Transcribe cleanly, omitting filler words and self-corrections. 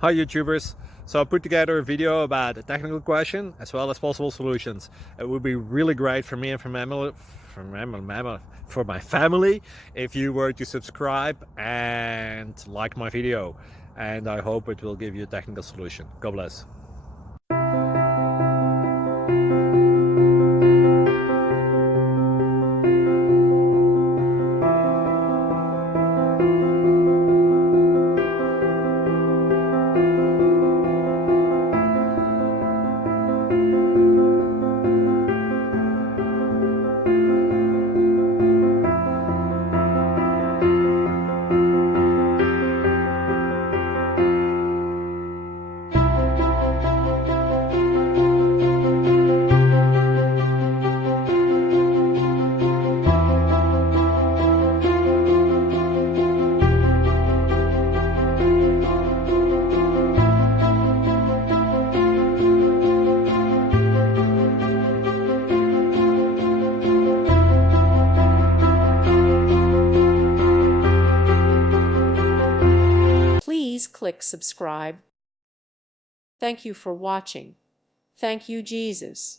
Hi YouTubers. So I put together a video about a technical question as well as possible solutions. It would be really great for me and for my family if you were to subscribe and like my video, and I hope it will give you a technical solution. God bless. Please click subscribe. Thank you for watching. Thank you, Jesus.